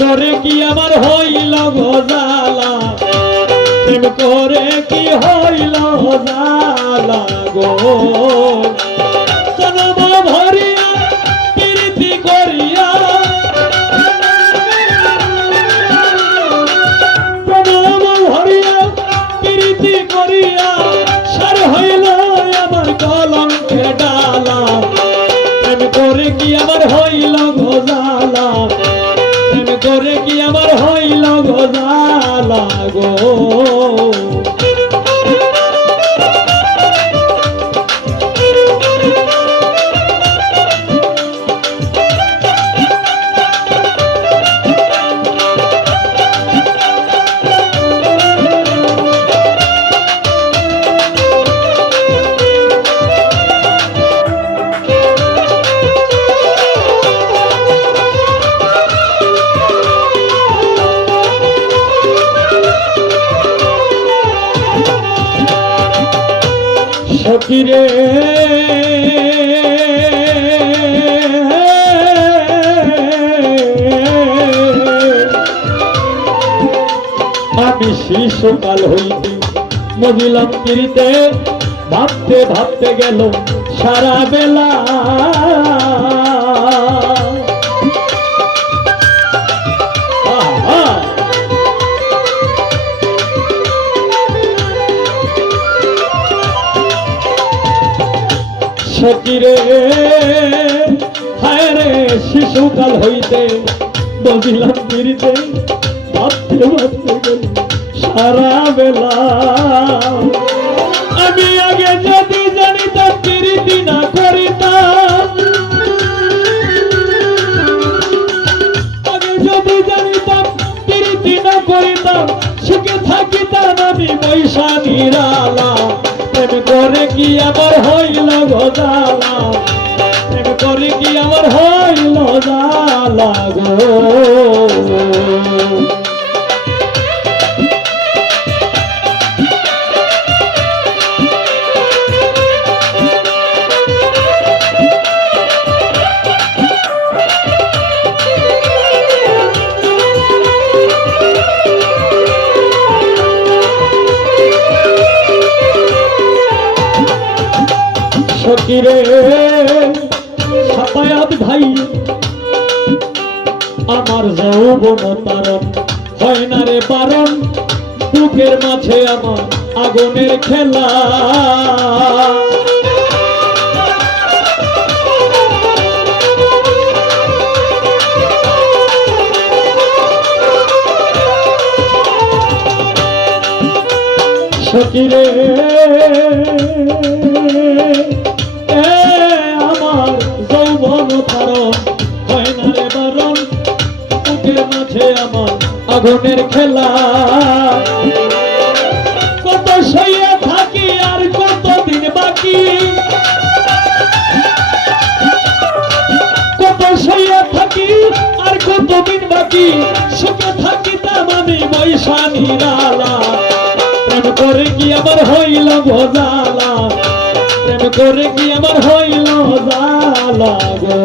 করে কি আমার হইল গজালা প্রেম করে কি হইল জালা গো? জনম ভরিয়া, প্রীতি করিয়া। জনম ভরিয়া, প্রীতি করিয়া। সার হইল আমার কলঙ্কের হইল সখিরে। আমি শিশুকাল হইতে মহিলাম কিরিতে ভাবতে ভাবতে গেল সারা বেলা। সকিরে হায় রে, শিশুকাল হইতে বজিলাম ফিরিতে ভাবতে ভাবতে গেল সারা বেলা। আমি আগে যদি জানিতাম প্রীতি না করিতাম, আগে যদি জানিতাম প্রীতি না করিতাম, সুখে থাকিতাম আমি পয়সা নিরালা প্রেম করে কি আমার হইল প্রেম করে কি আমার হইল জালা গো? সকিরে সাপায়াত ভাই, আমার যৌবন তারণ। হয় না রে পারণ বুকের মাঝে আমার আগুনের খেলা। সকিরে বুকের মাঝে আমার আগুনের খেলা। কত সইয়া থাকি আর কত দিন বাকি? কত সইয়া থাকি আর কত দিন বাকি? সুখে থাকিতাম আমি বৈশা নিরালা প্রেম করে কি আমার হইল ভোজালা প্রেম করে কি আমার হইল জালা গো।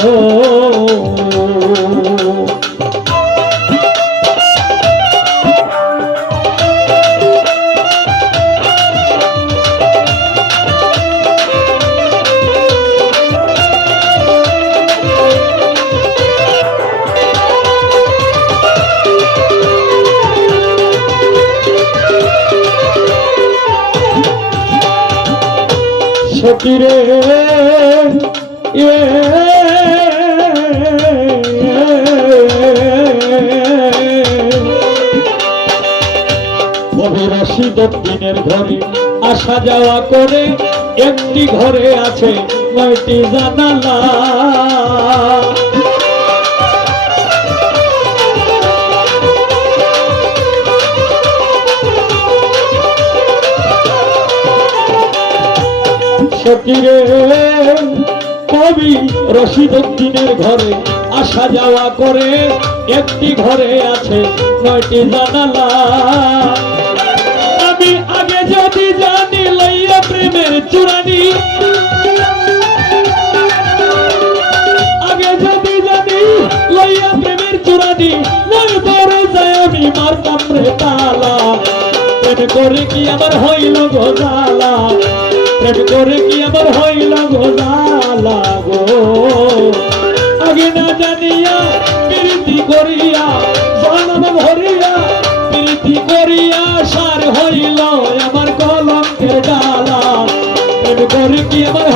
সকিরে অভিবাসী দক্ষিণের ঘরে আসা যাওয়া করে একটি ঘরে আছে নয়টি জানালা সকিরে কবি রশিদুদ্দিনের ঘরে আসা যাওয়া করে। একটি ঘরে আছে নয়টি জানালা। আমি আগে যদি জানি লইয়া প্রেমের চূড়ানি। আগে যদি জানি লইয়া প্রেমের চূড়ানি, নয় যায় আমি মারতাম রে তালা। প্রেম করে কি আমার হইল গোজালা প্রেম করে কি আমার হইল গো লাগো আগে না জানিয়া প্রীতি করিয়া, জনম ভরিয়া, প্রীতি করিয়া সার হইল আমার কলঙ্কের ডালা প্রেম করে কি আমার